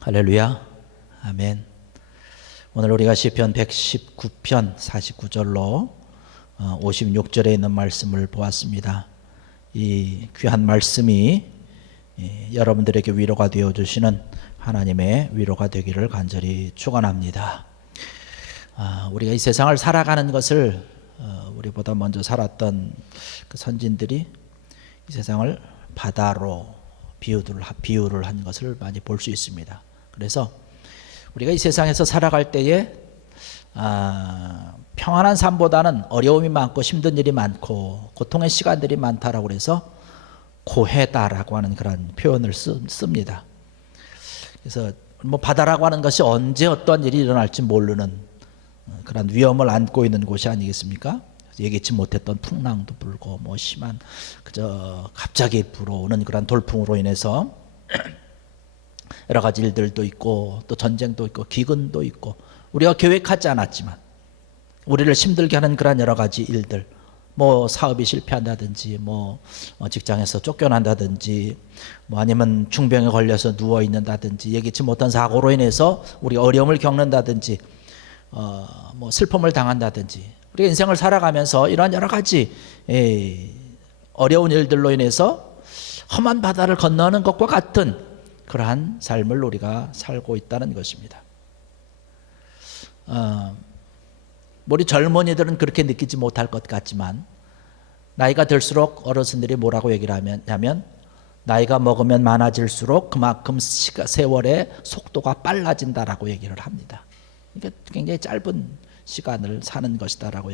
할렐루야. 아멘. 오늘 우리가 시편 119편 49절로 56절에 있는 말씀을 보았습니다. 이 귀한 말씀이 여러분들에게 위로가 되어 주시는 하나님의 위로가 되기를 간절히 축원합니다. 우리가 이 세상을 살아가는 것을 우리보다 먼저 살았던 그 선진들이 이 세상을 바다로 비유를 한 것을 많이 볼 수 있습니다. 그래서 우리가 이 세상에서 살아갈 때에 평안한 삶보다는 어려움이 많고 힘든 일이 많고 고통의 시간들이 많다라고 해서 고해다라고 하는 그런 표현을 씁니다. 그래서 뭐 바다라고 하는 것이 언제 어떤 일이 일어날지 모르는 그런 위험을 안고 있는 곳이 아니겠습니까? 예기치 못했던 풍랑도 불고 뭐 심한 그저 갑자기 불어오는 그런 돌풍으로 인해서 여러 가지 일들도 있고 또 전쟁도 있고 기근도 있고 우리가 계획하지 않았지만 우리를 힘들게 하는 그런 여러 가지 일들, 뭐 사업이 실패한다든지 뭐 직장에서 쫓겨난다든지 뭐 아니면 중병에 걸려서 누워 있는다든지 예기치 못한 사고로 인해서 우리가 어려움을 겪는다든지 뭐 슬픔을 당한다든지 우리가 인생을 살아가면서 이러한 여러 가지 어려운 일들로 인해서 험한 바다를 건너는 것과 같은 그러한 삶을 우리가 살고 있다는 것입니다. 우리 젊은이들은 그렇게 느끼지 못할 것 같지만 나이가 들수록 어르신들이 뭐라고 얘기를 하면 나이가 먹으면 많아질수록 그만큼 세월의 속도가 빨라진다라고 얘기를 합니다. 그러니까 굉장히 짧은 시간을 사는 것이다라고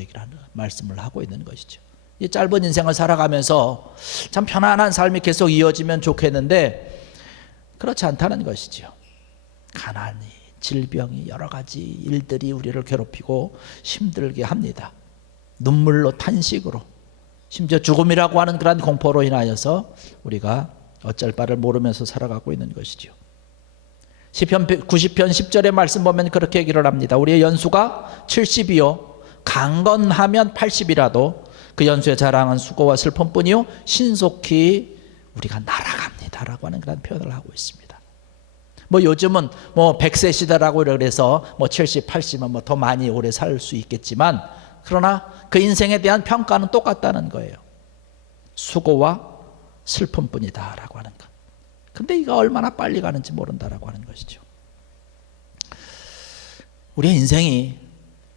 말씀을 하고 있는 것이죠. 이 짧은 인생을 살아가면서 참 편안한 삶이 계속 이어지면 좋겠는데 그렇지 않다는 것이죠. 가난이, 질병이 여러 가지 일들이 우리를 괴롭히고 힘들게 합니다. 눈물로 탄식으로 심지어 죽음이라고 하는 그런 공포로 인하여서 우리가 어쩔 바를 모르면서 살아가고 있는 것이죠. 시편 90편 10절의 말씀 보면 그렇게 얘기를 합니다. 우리의 연수가 70이요 강건하면 80이라도 그 연수의 자랑은 수고와 슬픔뿐이요 신속히 우리가 날아갑니다 라고 하는 그런 표현을 하고 있습니다. 뭐 요즘은 뭐 100세 시대라고 그래서 뭐 70, 80은 뭐 더 많이 오래 살 수 있겠지만 그러나 그 인생에 대한 평가는 똑같다는 거예요. 수고와 슬픔뿐이다 라고 하는 것. 근데 이거 얼마나 빨리 가는지 모른다라고 하는 것이죠. 우리의 인생이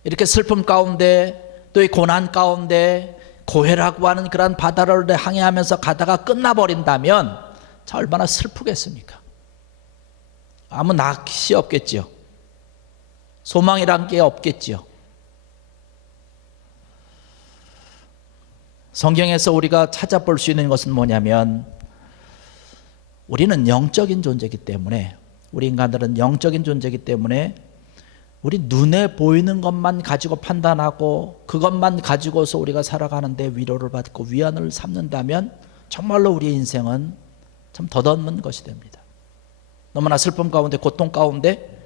이렇게 슬픔 가운데 또 이 고난 가운데 고해라고 하는 그런 바다를 항해하면서 가다가 끝나버린다면 자 얼마나 슬프겠습니까? 아무 낚시 없겠지요. 소망이란 게 없겠지요. 성경에서 우리가 찾아볼 수 있는 것은 뭐냐면 우리는 영적인 존재이기 때문에 우리 인간들은 영적인 존재이기 때문에 우리 눈에 보이는 것만 가지고 판단하고 그것만 가지고서 우리가 살아가는데 위로를 받고 위안을 삼는다면 정말로 우리의 인생은 참 덧없는 것이 됩니다. 너무나 슬픔 가운데 고통 가운데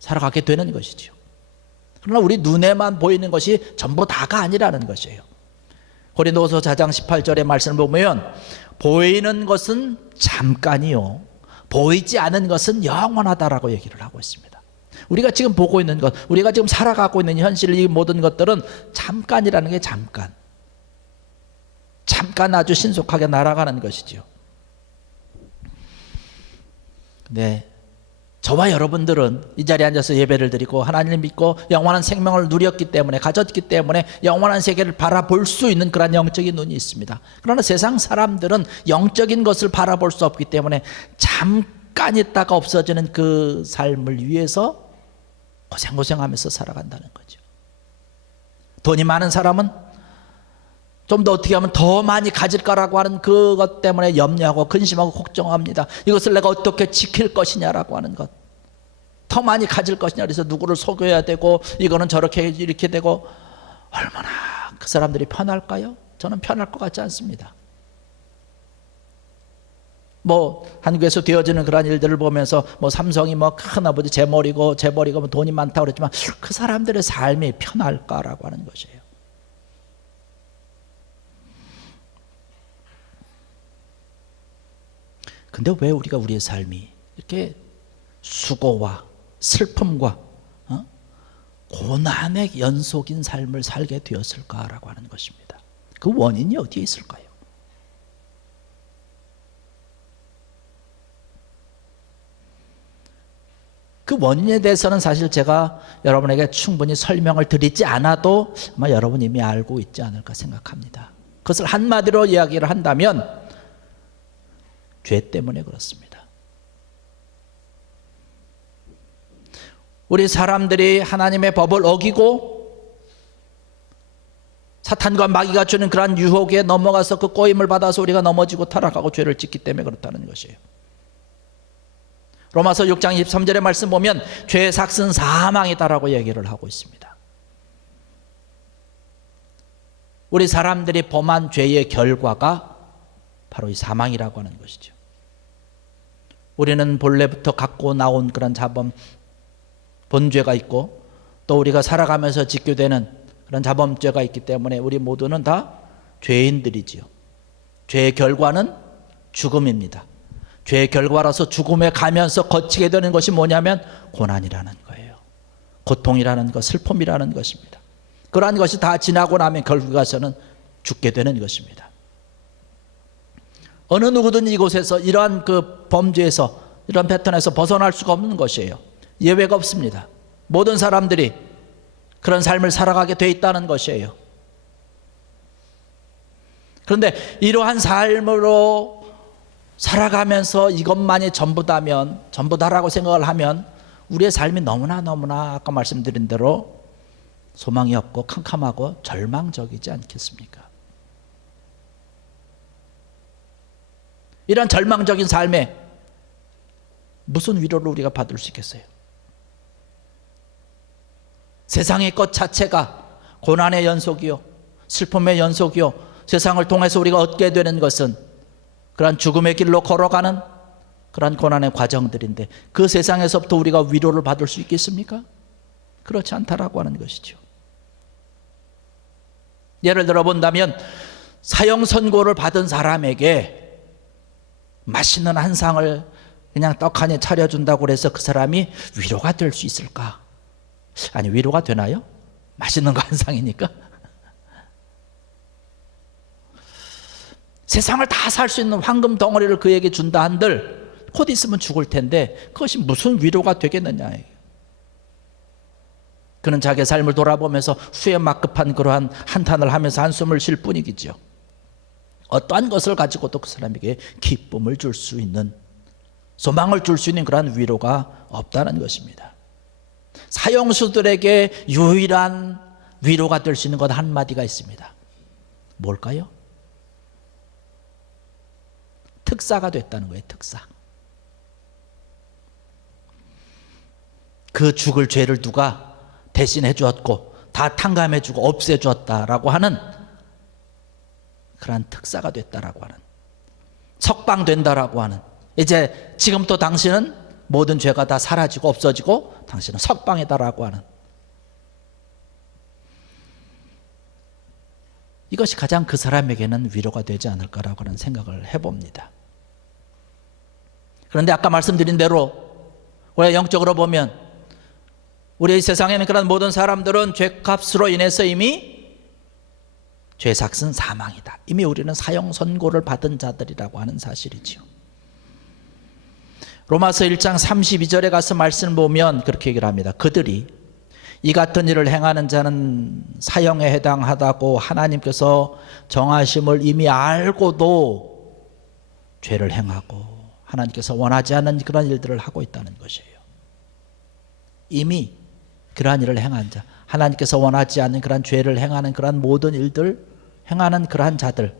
살아가게 되는 것이죠. 그러나 우리 눈에만 보이는 것이 전부 다가 아니라는 것이에요. 고린도후서 4장 18절의 말씀을 보면 보이는 것은 잠깐이요 보이지 않은 것은 영원하다라고 얘기를 하고 있습니다. 우리가 지금 보고 있는 것, 우리가 지금 살아가고 있는 현실, 이 모든 것들은 잠깐이라는 게 잠깐 아주 신속하게 날아가는 것이죠. 네, 저와 여러분들은 이 자리에 앉아서 예배를 드리고 하나님을 믿고 영원한 생명을 누렸기 때문에 가졌기 때문에 영원한 세계를 바라볼 수 있는 그런 영적인 눈이 있습니다. 그러나 세상 사람들은 영적인 것을 바라볼 수 없기 때문에 잠깐 있다가 없어지는 그 삶을 위해서 고생하면서 살아간다는 거죠. 돈이 많은 사람은 좀 더 어떻게 하면 더 많이 가질까라고 하는 그것 때문에 염려하고 근심하고 걱정합니다. 이것을 내가 어떻게 지킬 것이냐라고 하는 것, 더 많이 가질 것이냐 그래서 누구를 속여야 되고 이거는 저렇게 이렇게 되고 얼마나 그 사람들이 편할까요? 저는 편할 것 같지 않습니다. 뭐 한국에서 되어지는 그런 일들을 보면서 뭐 삼성이 뭐 큰아버지 재벌이고 뭐 돈이 많다고 그랬지만 그 사람들의 삶이 편할까라고 하는 것이에요. 근데 왜 우리가 우리의 삶이 이렇게 수고와 슬픔과 고난의 연속인 삶을 살게 되었을까라고 하는 것입니다. 그 원인이 어디에 있을까요? 그 원인에 대해서는 사실 제가 여러분에게 충분히 설명을 드리지 않아도 아마 여러분이 이미 알고 있지 않을까 생각합니다. 그것을 한마디로 이야기를 한다면 죄 때문에 그렇습니다. 우리 사람들이 하나님의 법을 어기고 사탄과 마귀가 주는 그러한 유혹에 넘어가서 그 꼬임을 받아서 우리가 넘어지고 타락하고 죄를 짓기 때문에 그렇다는 것이에요. 로마서 6장 23절의 말씀 보면 죄의 삭은 사망이다라고 얘기를 하고 있습니다. 우리 사람들이 범한 죄의 결과가 바로 이 사망이라고 하는 것이죠. 우리는 본래부터 갖고 나온 그런 자범 본죄가 있고 또 우리가 살아가면서 짓게 되는 그런 자범죄가 있기 때문에 우리 모두는 다 죄인들이지요. 죄의 결과는 죽음입니다. 죄의 결과라서 죽음에 가면서 거치게 되는 것이 뭐냐면 고난이라는 거예요. 고통이라는 것, 슬픔이라는 것입니다. 그러한 것이 다 지나고 나면 결국에서는 죽게 되는 것입니다. 어느 누구든 이곳에서 이러한 그 범죄에서 이런 패턴에서 벗어날 수가 없는 것이에요. 예외가 없습니다. 모든 사람들이 그런 삶을 살아가게 돼 있다는 것이에요. 그런데 이러한 삶으로 살아가면서 이것만이 전부다면, 전부다라고 생각을 하면 우리의 삶이 너무나 아까 말씀드린 대로 소망이 없고 캄캄하고 절망적이지 않겠습니까? 이런 절망적인 삶에 무슨 위로를 우리가 받을 수 있겠어요? 세상의 것 자체가 고난의 연속이요, 슬픔의 연속이요, 세상을 통해서 우리가 얻게 되는 것은 그러한 죽음의 길로 걸어가는 그러한 고난의 과정들인데 그 세상에서부터 우리가 위로를 받을 수 있겠습니까? 그렇지 않다라고 하는 것이죠. 예를 들어 본다면 사형 선고를 받은 사람에게 맛있는 한 상을 그냥 떡하니 차려준다고 해서 그 사람이 위로가 될 수 있을까? 아니, 위로가 되나요? 맛있는 거 한 상이니까. 세상을 다 살 수 있는 황금 덩어리를 그에게 준다 한들 곧 있으면 죽을 텐데 그것이 무슨 위로가 되겠느냐. 그는 자기의 삶을 돌아보면서 후회 막급한 그러한 한탄을 하면서 한숨을 쉴 뿐이겠죠. 어떠한 것을 가지고도 그 사람에게 기쁨을 줄 수 있는, 소망을 줄 수 있는 그러한 위로가 없다는 것입니다. 사형수들에게 유일한 위로가 될 수 있는 것 한마디가 있습니다. 뭘까요? 특사가 됐다는 거예요. 특사. 그 죽을 죄를 누가 대신해 주었고 다 탕감해 주고 없애 주었다라고 하는 그러한 특사가 됐다라고 하는, 석방된다라고 하는, 이제 지금부터 당신은 모든 죄가 다 사라지고 없어지고 당신은 석방이다라고 하는, 이것이 가장 그 사람에게는 위로가 되지 않을까라고 하는 생각을 해봅니다. 그런데 아까 말씀드린 대로 우리가 영적으로 보면 우리 세상에는 그런 모든 사람들은 죄값으로 인해서 이미 죄삭은 사망이다. 이미 우리는 사형 선고를 받은 자들이라고 하는 사실이지요. 로마서 1장 32절에 가서 말씀을 보면 그렇게 얘기를 합니다. 그들이 이 같은 일을 행하는 자는 사형에 해당하다고 하나님께서 정하심을 이미 알고도 죄를 행하고 하나님께서 원하지 않는 그런 일들을 하고 있다는 것이에요. 이미 그러한 일을 행한 자, 하나님께서 원하지 않는 그러한 죄를 행하는 그러한 모든 일들 행하는 그러한 자들,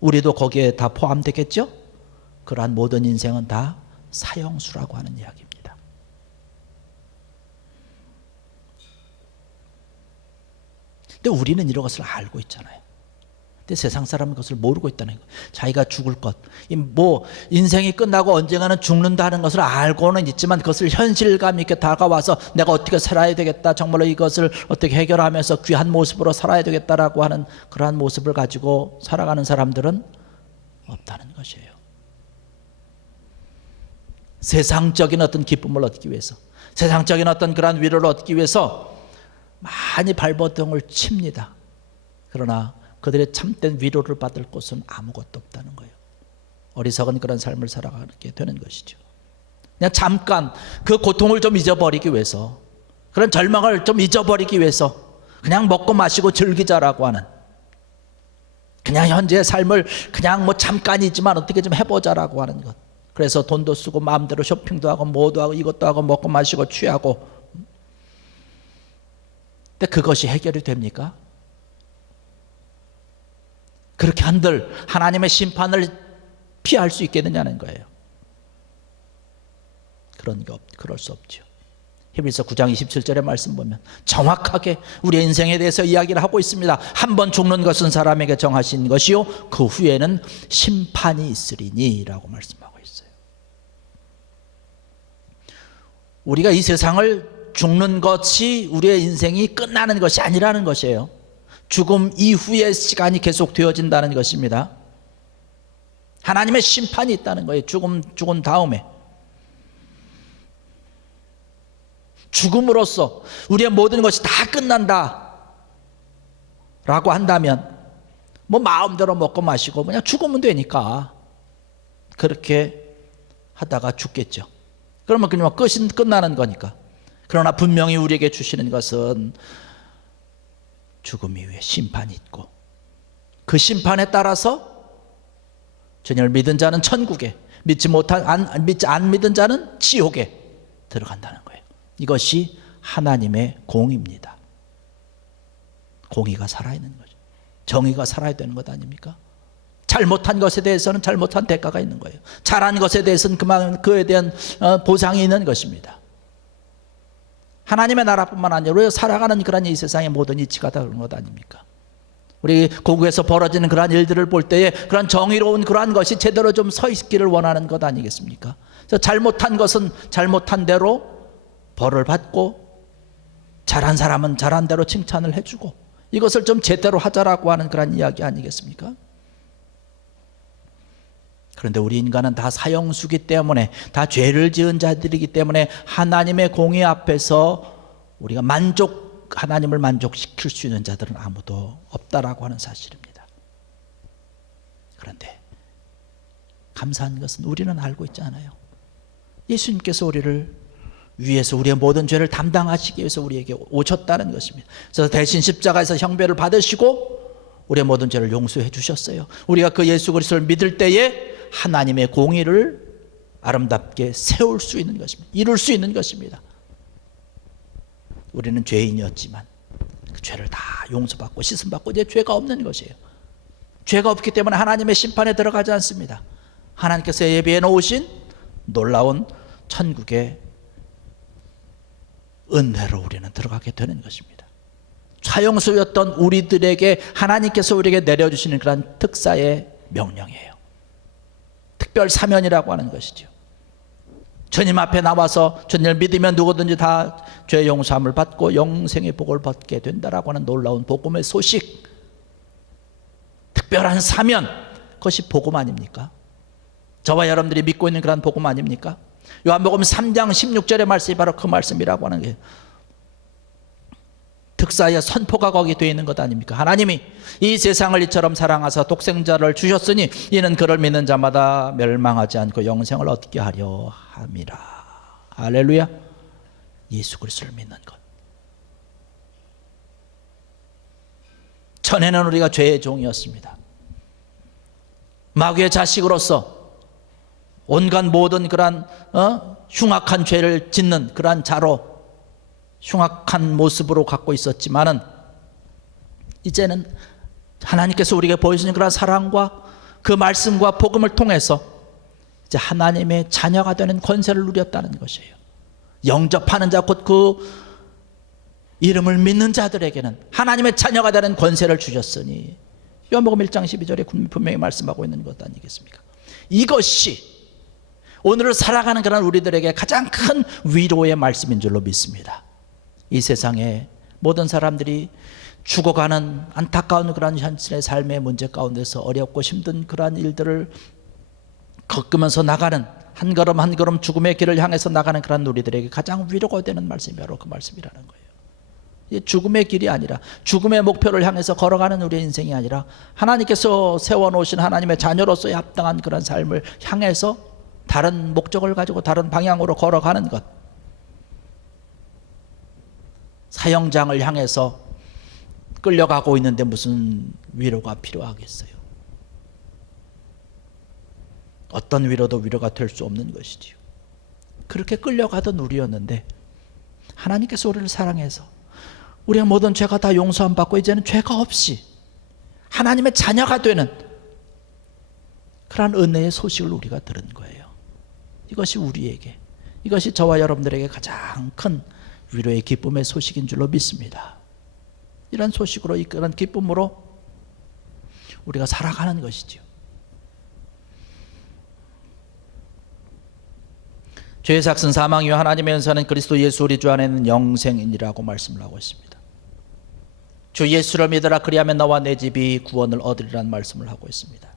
우리도 거기에 다 포함되겠죠? 그러한 모든 인생은 다 사형수라고 하는 이야기입니다. 근데 우리는 이런 것을 알고 있잖아요. 근데 세상 사람은 그것을 모르고 있다는 거예요. 자기가 죽을 것, 뭐 인생이 끝나고 언젠가는 죽는다는 것을 알고는 있지만 그것을 현실감 있게 다가와서 내가 어떻게 살아야 되겠다, 정말로 이것을 어떻게 해결하면서 귀한 모습으로 살아야 되겠다라고 하는 그러한 모습을 가지고 살아가는 사람들은 없다는 것이에요. 세상적인 어떤 기쁨을 얻기 위해서, 세상적인 어떤 그러한 위로를 얻기 위해서 많이 발버둥을 칩니다. 그러나 그들의 참된 위로를 받을 곳은 아무것도 없다는 거예요. 어리석은 그런 삶을 살아가게 되는 것이죠. 그냥 잠깐 그 고통을 좀 잊어버리기 위해서, 그런 절망을 좀 잊어버리기 위해서 그냥 먹고 마시고 즐기자라고 하는, 그냥 현재의 삶을 그냥 뭐 잠깐이지만 어떻게 좀 해보자라고 하는 것. 그래서 돈도 쓰고 마음대로 쇼핑도 하고 뭐도 하고 이것도 하고 먹고 마시고 취하고. 근데 그것이 해결이 됩니까? 그렇게 한들 하나님의 심판을 피할 수 있겠느냐는 거예요. 그럴 수 없죠. 히브리서 9장 27절의 말씀 보면 정확하게 우리의 인생에 대해서 이야기를 하고 있습니다. 한 번 죽는 것은 사람에게 정하신 것이요 그 후에는 심판이 있으리니 라고 말씀하고 있어요. 우리가 이 세상을 죽는 것이 우리의 인생이 끝나는 것이 아니라는 것이에요. 죽음 이후의 시간이 계속 되어진다는 것입니다. 하나님의 심판이 있다는 거예요. 죽은 다음에. 죽음으로써 우리의 모든 것이 다 끝난다 라고 한다면 뭐 마음대로 먹고 마시고 그냥 죽으면 되니까 그렇게 하다가 죽겠죠. 그러면 그냥 끝이 끝나는 거니까. 그러나 분명히 우리에게 주시는 것은 죽음 이후에 심판이 있고, 그 심판에 따라서 주님을 믿은 자는 천국에, 안 믿은 자는 지옥에 들어간다는 거예요. 이것이 하나님의 공의입니다. 공의가 살아있는 거죠. 정의가 살아야 되는 것 아닙니까? 잘못한 것에 대해서는 잘못한 대가가 있는 거예요. 잘한 것에 대해서는 그에 대한 보상이 있는 것입니다. 하나님의 나라뿐만 아니라 우리가 살아가는 그런 이 세상의 모든 이치가 다 그런 것 아닙니까? 우리 고국에서 벌어지는 그러한 일들을 볼 때에 그런 정의로운 그러한 것이 제대로 좀 서 있기를 원하는 것 아니겠습니까? 그래서 잘못한 것은 잘못한 대로 벌을 받고, 잘한 사람은 잘한 대로 칭찬을 해주고, 이것을 좀 제대로 하자라고 하는 그런 이야기 아니겠습니까? 그런데 우리 인간은 다 사형수기 때문에, 다 죄를 지은 자들이기 때문에 하나님의 공의 앞에서 우리가 하나님을 만족시킬 수 있는 자들은 아무도 없다라고 하는 사실입니다. 그런데 감사한 것은 우리는 알고 있지 않아요. 예수님께서 우리를 위해서 우리의 모든 죄를 담당하시기 위해서 우리에게 오셨다는 것입니다. 그래서 대신 십자가에서 형벌을 받으시고 우리의 모든 죄를 용서해 주셨어요. 우리가 그 예수 그리스도를 믿을 때에 하나님의 공의를 아름답게 세울 수 있는 것입니다. 이룰 수 있는 것입니다. 우리는 죄인이었지만 그 죄를 다 용서받고 씻음받고 이제 죄가 없는 것이에요. 죄가 없기 때문에 하나님의 심판에 들어가지 않습니다. 하나님께서 예비해 놓으신 놀라운 천국의 은혜로 우리는 들어가게 되는 것입니다. 사형수였던 우리들에게 하나님께서 우리에게 내려주시는 그런 특사의 명령이에요. 특별 사면이라고 하는 것이죠. 주님 앞에 나와서 주님을 믿으면 누구든지 다 죄 용서함을 받고 영생의 복을 받게 된다라고 하는 놀라운 복음의 소식, 특별한 사면, 그것이 복음 아닙니까? 저와 여러분들이 믿고 있는 그런 복음 아닙니까? 요한복음 3장 16절의 말씀이 바로 그 말씀이라고 하는 게, 특사의 선포가 거기 되어 있는 것 아닙니까? 하나님이 이 세상을 이처럼 사랑하사 독생자를 주셨으니 이는 그를 믿는 자마다 멸망하지 않고 영생을 얻게 하려 함이라. 할렐루야. 예수 그리스도를 믿는 것. 전에는 우리가 죄의 종이었습니다. 마귀의 자식으로서 온갖 모든 그러한 흉악한 죄를 짓는 그러한 자로 흉악한 모습으로 갖고 있었지만은, 이제는 하나님께서 우리에게 보여주신 그런 사랑과 그 말씀과 복음을 통해서 이제 하나님의 자녀가 되는 권세를 누렸다는 것이에요. 영접하는 자, 곧 그 이름을 믿는 자들에게는 하나님의 자녀가 되는 권세를 주셨으니, 요한복음 1장 12절에 분명히 말씀하고 있는 것 아니겠습니까? 이것이 오늘을 살아가는 그런 우리들에게 가장 큰 위로의 말씀인 줄로 믿습니다. 이 세상에 모든 사람들이 죽어가는 안타까운 그런 현실의 삶의 문제 가운데서 어렵고 힘든 그러한 일들을 겪으면서 나가는 한 걸음 한 걸음 죽음의 길을 향해서 나가는 그런 우리들에게 가장 위로가 되는 말씀이 바로 그 말씀이라는 거예요. 이게 죽음의 길이 아니라, 죽음의 목표를 향해서 걸어가는 우리의 인생이 아니라, 하나님께서 세워놓으신 하나님의 자녀로서의 합당한 그런 삶을 향해서 다른 목적을 가지고 다른 방향으로 걸어가는 것. 사형장을 향해서 끌려가고 있는데 무슨 위로가 필요하겠어요? 어떤 위로도 위로가 될 수 없는 것이지요. 그렇게 끌려가던 우리였는데 하나님께서 우리를 사랑해서 우리의 모든 죄가 다 용서함 받고 이제는 죄가 없이 하나님의 자녀가 되는 그러한 은혜의 소식을 우리가 들은 거예요. 이것이 우리에게, 이것이 저와 여러분들에게 가장 큰 위로의 기쁨의 소식인 줄로 믿습니다. 이런 소식으로, 이런 기쁨으로 우리가 살아가는 것이죠. 죄의 삭은 사망이요 하나님의 은사는 그리스도 예수 우리 주 안에 있는 영생이니라고 말씀을 하고 있습니다. 주 예수를 믿으라 그리하면 너와 내 집이 구원을 얻으리라는 말씀을 하고 있습니다.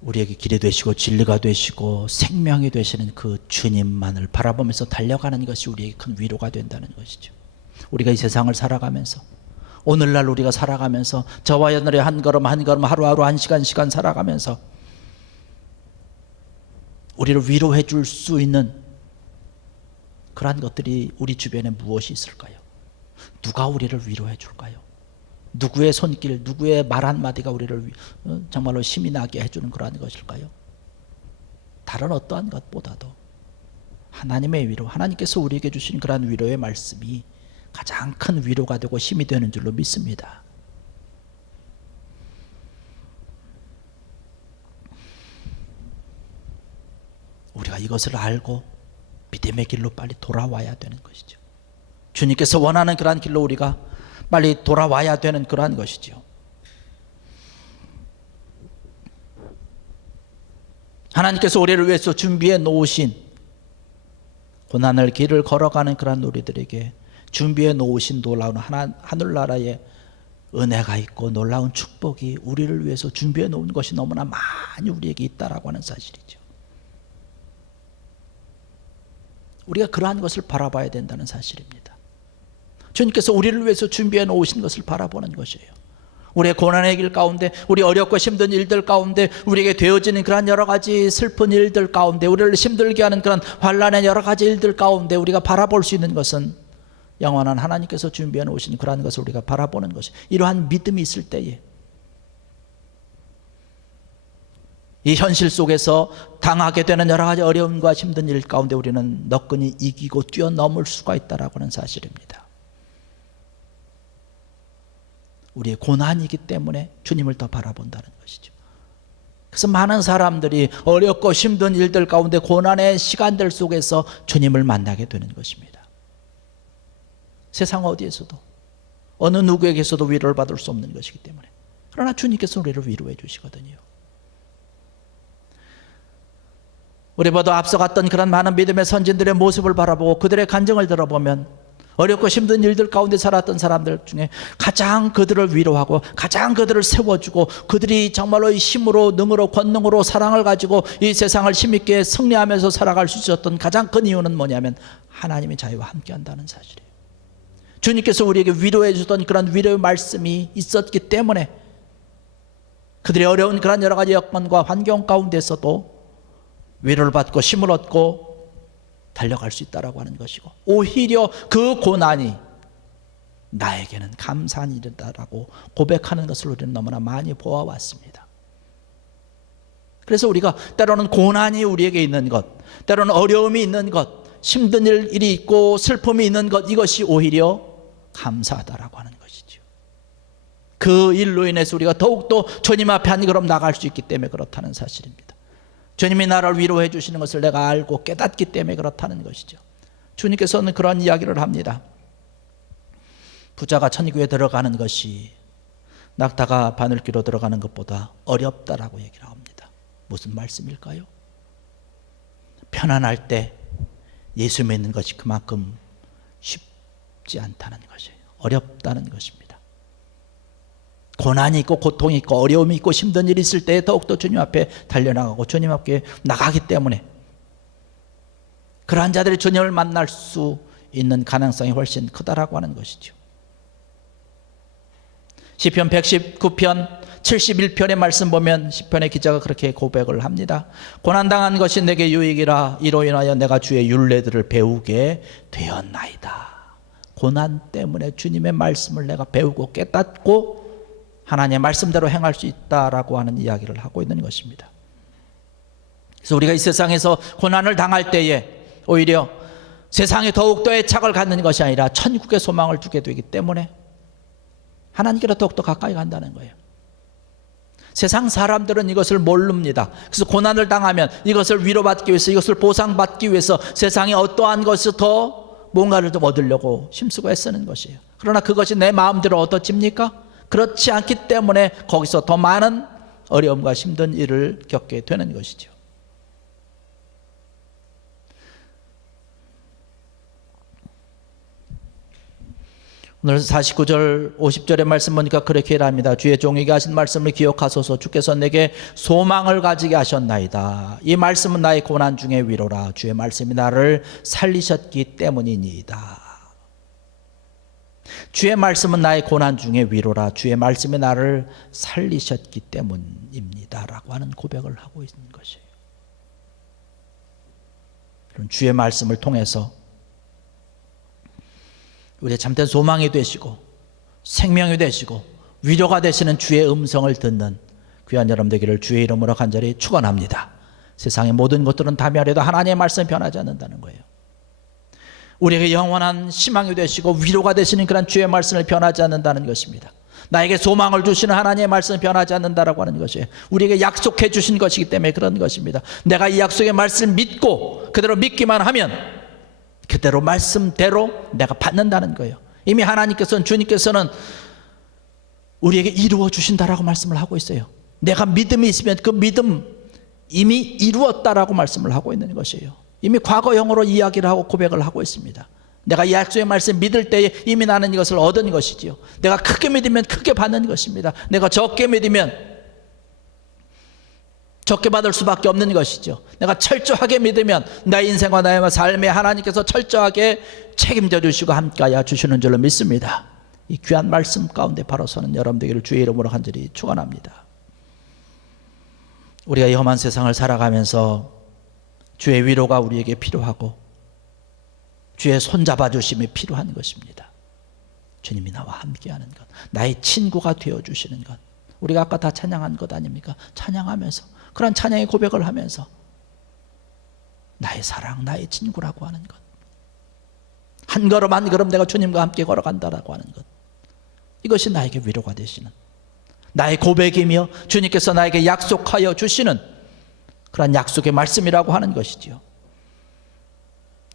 우리에게 길이 되시고 진리가 되시고 생명이 되시는 그 주님만을 바라보면서 달려가는 것이 우리에게 큰 위로가 된다는 것이죠. 우리가 이 세상을 살아가면서, 오늘날 우리가 살아가면서, 저와 여러분의 한 걸음 한 걸음, 하루하루 한 시간 시간 살아가면서 우리를 위로해 줄 수 있는 그러한 것들이 우리 주변에 무엇이 있을까요? 누가 우리를 위로해 줄까요? 누구의 손길, 누구의 말 한마디가 우리를 정말로 힘이 나게 해주는 그러한 것일까요? 다른 어떠한 것보다도 하나님의 위로, 하나님께서 우리에게 주신 그러한 위로의 말씀이 가장 큰 위로가 되고 힘이 되는 줄로 믿습니다. 우리가 이것을 알고 믿음의 길로 빨리 돌아와야 되는 것이죠. 주님께서 원하는 그러한 길로 우리가 빨리 돌아와야 되는 그러한 것이죠. 하나님께서 우리를 위해서 준비해 놓으신, 고난의 길을 걸어가는 그러한 우리들에게 준비해 놓으신 놀라운 하늘나라의 은혜가 있고 놀라운 축복이 우리를 위해서 준비해 놓은 것이 너무나 많이 우리에게 있다라고 하는 사실이죠. 우리가 그러한 것을 바라봐야 된다는 사실입니다. 주님께서 우리를 위해서 준비해 놓으신 것을 바라보는 것이에요. 우리의 고난의 길 가운데, 우리 어렵고 힘든 일들 가운데, 우리에게 되어지는 그런 여러 가지 슬픈 일들 가운데, 우리를 힘들게 하는 그런 환난의 여러 가지 일들 가운데 우리가 바라볼 수 있는 것은 영원한 하나님께서 준비해 놓으신 그러한 것을 우리가 바라보는 것이, 이러한 믿음이 있을 때에 이 현실 속에서 당하게 되는 여러 가지 어려움과 힘든 일 가운데 우리는 너끈히 이기고 뛰어넘을 수가 있다라고 하는 사실입니다. 우리의 고난이기 때문에 주님을 더 바라본다는 것이죠. 그래서 많은 사람들이 어렵고 힘든 일들 가운데 고난의 시간들 속에서 주님을 만나게 되는 것입니다. 세상 어디에서도 어느 누구에게서도 위로를 받을 수 없는 것이기 때문에. 그러나 주님께서 우리를 위로해 주시거든요. 우리보다 앞서갔던 그런 많은 믿음의 선진들의 모습을 바라보고 그들의 간증을 들어보면 어렵고 힘든 일들 가운데 살았던 사람들 중에 가장 그들을 위로하고 가장 그들을 세워주고 그들이 정말로 이 힘으로, 능으로, 권능으로, 사랑을 가지고 이 세상을 힘있게 승리하면서 살아갈 수 있었던 가장 큰 이유는 뭐냐면 하나님의 자유와 함께 한다는 사실이에요. 주님께서 우리에게 위로해 주던 그런 위로의 말씀이 있었기 때문에 그들의 어려운 그런 여러 가지 여건과 환경 가운데서도 위로를 받고 힘을 얻고 달려갈 수 있다라고 하는 것이고, 오히려 그 고난이 나에게는 감사한 일이다라고 고백하는 것을 우리는 너무나 많이 보아왔습니다. 그래서 우리가 때로는 고난이 우리에게 있는 것, 때로는 어려움이 있는 것, 힘든 일이 있고 슬픔이 있는 것, 이것이 오히려 감사하다라고 하는 것이죠. 그 일로 인해서 우리가 더욱더 주님 앞에 한 걸음 나갈 수 있기 때문에 그렇다는 사실입니다. 주님이 나를 위로해 주시는 것을 내가 알고 깨닫기 때문에 그렇다는 것이죠. 주님께서는 그런 이야기를 합니다. 부자가 천국에 들어가는 것이 낙타가 바늘귀로 들어가는 것보다 어렵다라고 얘기를 합니다. 무슨 말씀일까요? 편안할 때 예수 믿는 것이 그만큼 쉽지 않다는 것이에요. 어렵다는 것입니다. 고난이 있고 고통이 있고 어려움이 있고 힘든 일이 있을 때 더욱더 주님 앞에 달려나가고 주님 앞에 나가기 때문에 그러한 자들이 주님을 만날 수 있는 가능성이 훨씬 크다라고 하는 것이죠. 시편 119편 71편의 말씀 보면 시편의 기자가 그렇게 고백을 합니다. 고난당한 것이 내게 유익이라 이로 인하여 내가 주의 율례들을 배우게 되었나이다. 고난 때문에 주님의 말씀을 내가 배우고 깨닫고 하나님의 말씀대로 행할 수 있다라고 하는 이야기를 하고 있는 것입니다. 그래서 우리가 이 세상에서 고난을 당할 때에 오히려 세상에 더욱더 애착을 갖는 것이 아니라 천국의 소망을 두게 되기 때문에 하나님께로 더욱더 가까이 간다는 거예요. 세상 사람들은 이것을 모릅니다. 그래서 고난을 당하면 이것을 위로받기 위해서, 이것을 보상받기 위해서 세상에 어떠한 것이 더 뭔가를 좀 얻으려고 힘쓰고 애쓰는 것이에요. 그러나 그것이 내 마음대로 얻어집니까? 그렇지 않기 때문에 거기서 더 많은 어려움과 힘든 일을 겪게 되는 것이죠. 오늘 49절 50절의 말씀 보니까 그렇게 일합니다. 주의 종에게 하신 말씀을 기억하소서. 주께서 내게 소망을 가지게 하셨나이다. 이 말씀은 나의 고난 중에 위로라. 주의 말씀이 나를 살리셨기 때문이니이다. 주의 말씀은 나의 고난 중에 위로라. 주의 말씀이 나를 살리셨기 때문입니다 라고 하는 고백을 하고 있는 것이에요. 그럼 주의 말씀을 통해서 우리의 참된 소망이 되시고 생명이 되시고 위로가 되시는 주의 음성을 듣는 귀한 여러분 되기를 주의 이름으로 간절히 축원합니다. 세상의 모든 것들은 다 멸해도 하나님의 말씀이 변하지 않는다는 거예요. 우리에게 영원한 희망이 되시고 위로가 되시는 그런 주의 말씀을 변하지 않는다는 것입니다. 나에게 소망을 주시는 하나님의 말씀이 변하지 않는다라고 하는 것이에요. 우리에게 약속해 주신 것이기 때문에 그런 것입니다. 내가 이 약속의 말씀을 믿고 그대로 믿기만 하면 그대로 말씀대로 내가 받는다는 거예요. 이미 하나님께서는, 주님께서는 우리에게 이루어 주신다라고 말씀을 하고 있어요. 내가 믿음이 있으면 그 믿음 이미 이루었다라고 말씀을 하고 있는 것이에요. 이미 과거형으로 이야기를 하고 고백을 하고 있습니다. 내가 이 약속의 말씀 믿을 때에 이미 나는 이것을 얻은 것이지요. 내가 크게 믿으면 크게 받는 것입니다. 내가 적게 믿으면 적게 받을 수밖에 없는 것이죠. 내가 철저하게 믿으면 나의 인생과 나의 삶에 하나님께서 철저하게 책임져 주시고 함께하여 주시는 줄로 믿습니다. 이 귀한 말씀 가운데 바로 서는 여러분 되기를 주의 이름으로 간절히 축원합니다. 우리가 이 험한 세상을 살아가면서 주의 위로가 우리에게 필요하고 주의 손잡아 주심이 필요한 것입니다. 주님이 나와 함께하는 것, 나의 친구가 되어주시는 것, 우리가 아까 다 찬양한 것 아닙니까? 찬양하면서 그런 찬양의 고백을 하면서 나의 사랑, 나의 친구라고 하는 것, 한 걸음 한 걸음 내가 주님과 함께 걸어간다라고 하는 것, 이것이 나에게 위로가 되시는 나의 고백이며 주님께서 나에게 약속하여 주시는 그런 약속의 말씀이라고 하는 것이지요.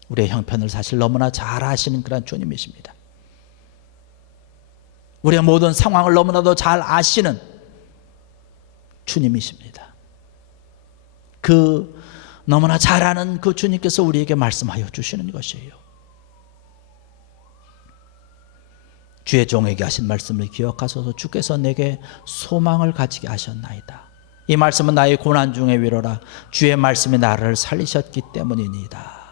우리의 형편을 사실 너무나 잘 아시는 그런 주님이십니다. 우리의 모든 상황을 너무나도 잘 아시는 주님이십니다. 그 너무나 잘 아는 그 주님께서 우리에게 말씀하여 주시는 것이에요. 주의 종에게 하신 말씀을 기억하소서. 주께서 내게 소망을 가지게 하셨나이다. 이 말씀은 나의 고난 중에 위로라. 주의 말씀이 나를 살리셨기 때문이니이다.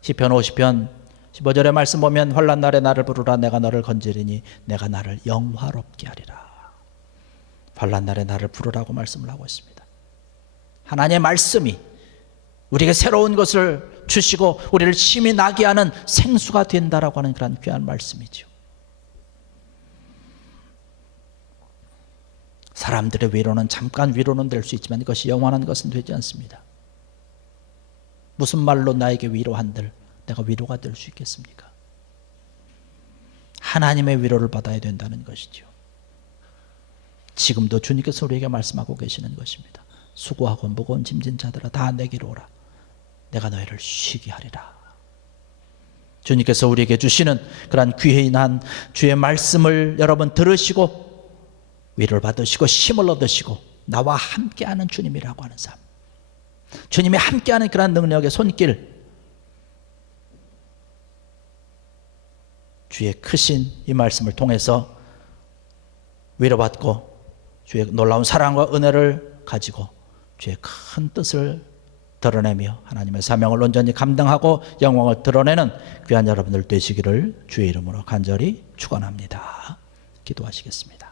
시편 50편 15절의 말씀 보면 환난 날에 나를 부르라. 내가 너를 건지리니 내가 나를 영화롭게 하리라. 환난 날에 나를 부르라고 말씀을 하고 있습니다. 하나님의 말씀이 우리에게 새로운 것을 주시고 우리를 힘이 나게 하는 생수가 된다라고 하는 그런 귀한 말씀이죠. 사람들의 위로는 잠깐 위로는 될 수 있지만 이것이 영원한 것은 되지 않습니다. 무슨 말로 나에게 위로한들 내가 위로가 될 수 있겠습니까? 하나님의 위로를 받아야 된다는 것이죠. 지금도 주님께서 우리에게 말씀하고 계시는 것입니다. 수고하고 무거운 짐진 자들아 다 내게로 오라. 내가 너희를 쉬게 하리라. 주님께서 우리에게 주시는 그런 귀한 주의 말씀을 여러분 들으시고 위로를 받으시고 힘을 얻으시고 나와 함께하는 주님이라고 하는 삶, 주님이 함께하는 그런 능력의 손길, 주의 크신 이 말씀을 통해서 위로받고 주의 놀라운 사랑과 은혜를 가지고 주의 큰 뜻을 드러내며 하나님의 사명을 온전히 감당하고 영광을 드러내는 귀한 여러분들 되시기를 주의 이름으로 간절히 축원합니다. 기도하시겠습니다.